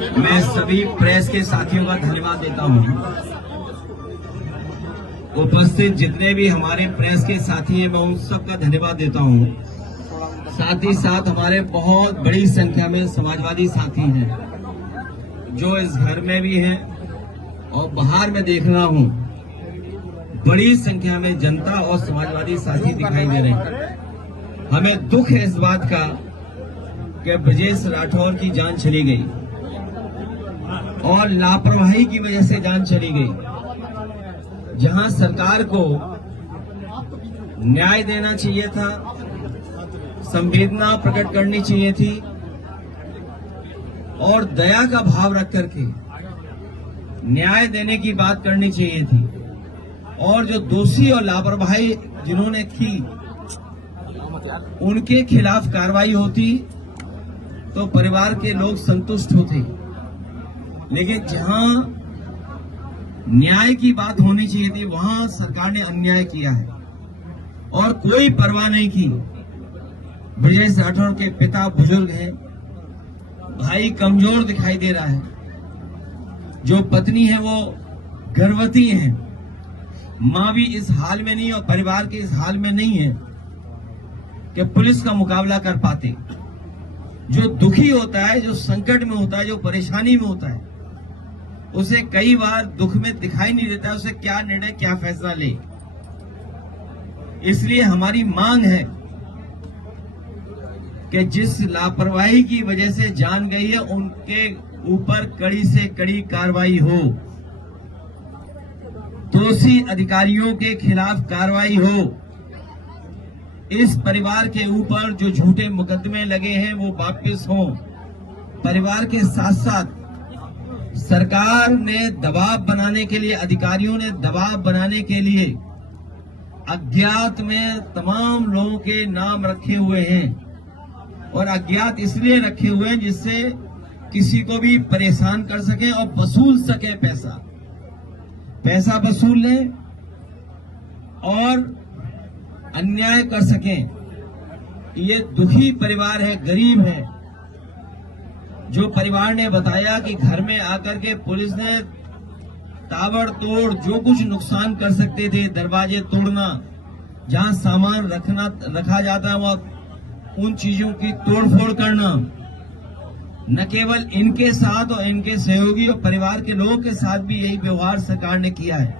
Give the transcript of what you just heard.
मैं सभी प्रेस के साथियों का धन्यवाद देता हूं। उपस्थित जितने भी हमारे प्रेस के साथी हैं, मैं उन सबका धन्यवाद देता हूं। साथ ही साथ हमारे बहुत बड़ी संख्या में समाजवादी साथी हैं जो इस घर में भी हैं और बाहर में देख रहा हूं बड़ी संख्या में जनता और समाजवादी साथी दिखाई दे रहे हैं। हमें दुख है इस बात का कि ब्रजेश राठौर की जान चली गई और लापरवाही की वजह से जान चली गई। जहां सरकार को न्याय देना चाहिए था, संवेदना प्रकट करनी चाहिए थी और दया का भाव रख करके न्याय देने की बात करनी चाहिए थी, और जो दोषी और लापरवाही जिन्होंने की उनके खिलाफ कार्रवाई होती तो परिवार के लोग संतुष्ट होते। लेकिन जहां न्याय की बात होनी चाहिए थी वहां सरकार ने अन्याय किया है और कोई परवाह नहीं की। ब्रजेश राठौर के पिता बुजुर्ग हैं, भाई कमजोर दिखाई दे रहा है, जो पत्नी है वो गर्भवती है, मां भी इस हाल में नहीं और परिवार के इस हाल में नहीं है कि पुलिस का मुकाबला कर पाते। जो दुखी होता है, जो संकट में होता है, जो परेशानी में होता है, उसे कई बार दुख में दिखाई नहीं देता उसे क्या निर्णय क्या फैसला ले। इसलिए हमारी मांग है कि जिस लापरवाही की वजह से जान गई है उनके ऊपर कड़ी से कड़ी कार्रवाई हो, दोषी अधिकारियों के खिलाफ कार्रवाई हो, इस परिवार के ऊपर जो झूठे मुकदमे लगे हैं वो वापस हों। परिवार के साथ साथ सरकार ने दबाव बनाने के लिए, अधिकारियों ने दबाव बनाने के लिए अज्ञात में तमाम लोगों के नाम रखे हुए हैं और अज्ञात इसलिए रखे हुए हैं जिससे किसी को भी परेशान कर सके और वसूल सके, पैसा वसूल लें और अन्याय कर सकें। ये दुखी परिवार है, गरीब है। जो परिवार ने बताया कि घर में आकर के पुलिस ने ताबड़तोड़ जो कुछ नुकसान कर सकते थे, दरवाजे तोड़ना, जहां सामान रखा जाता है वहां उन चीजों की तोड़फोड़ करना, न केवल इनके साथ और इनके सहयोगी और परिवार के लोगों के साथ भी यही व्यवहार सरकार ने किया है।